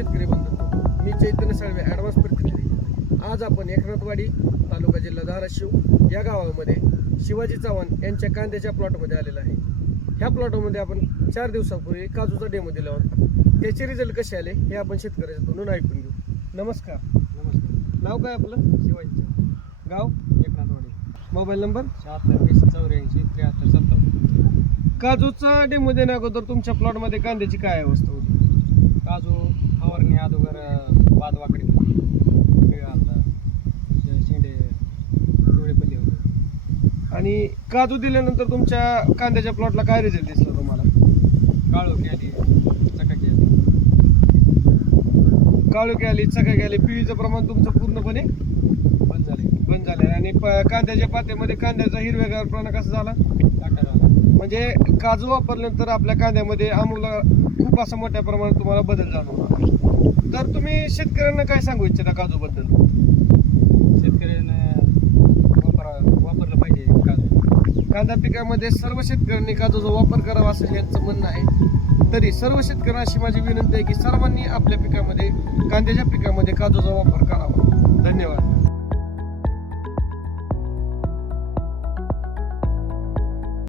शेतकरी बंधू, मी चैतन्य साळवे, ॲडव्हान्स प्रतिनिधी. आज आपण एकनाथवाडी, तालुका जिल्हा धाराशिव या गावामध्ये शिवाजी चव्हाण यांच्या कांद्याच्या प्लॉटमध्ये आलेला आहे. ह्या प्लॉटमध्ये आपण 4 दिवसापूर्वी काजूचा डेमो दिला होता. त्याचे रिझल्ट कसे आले हे आपण शेतकऱ्याच्या तोंडून ऐकून घेऊ. नमस्कार. नमस्कार. नाव काय आपलं? शिवाजी चव्हाण, गाव? एकनाथवाडी. Mobile number? 76 काजूचा डेमो देण्या अगोदर तुमच्या प्लॉटमध्ये कांद्याची काय अवस्था होती? काजू फवारणी अगोदर बाद वाकडी आलता, शेंडे डोळे पल्ले होते. आणि काजू दिल्यानंतर तुमच्या कांद्याच्या प्लॉटला काय रिझल्ट दिसला तुम्हाला? काळोखी आली, चकाकी आली, काळोखी आली, चकाकी आली, पिळीचं प्रमाण तुमचं पूर्णपणे बंद झाले, बंद झालंय. आणि कांद्याच्या पात्यामध्ये कांद्याचा हिरवेगारपणा कसा झाला? टाका झाला. म्हणजे काजू वापरल्यानंतर आपल्या कांद्यामध्ये आम्हाला खूप असा मोठ्या प्रमाणात तुम्हाला बदल जाणवला. तर तुम्ही शेतकऱ्यांना काय सांगू इच्छिता काजूबद्दल? शेतकऱ्याने वापरलं पाहिजे काजू. कांदा पिकामध्ये सर्व शेतकऱ्यांनी काजूचा वापर करावा असं यांचं म्हणणं आहे. तरी सर्व शेतकऱ्यांना अशी माझी विनंती आहे की सर्वांनी आपल्या पिकामध्ये, कांद्याच्या पिकामध्ये काजूचा वापर करावा. धन्यवाद.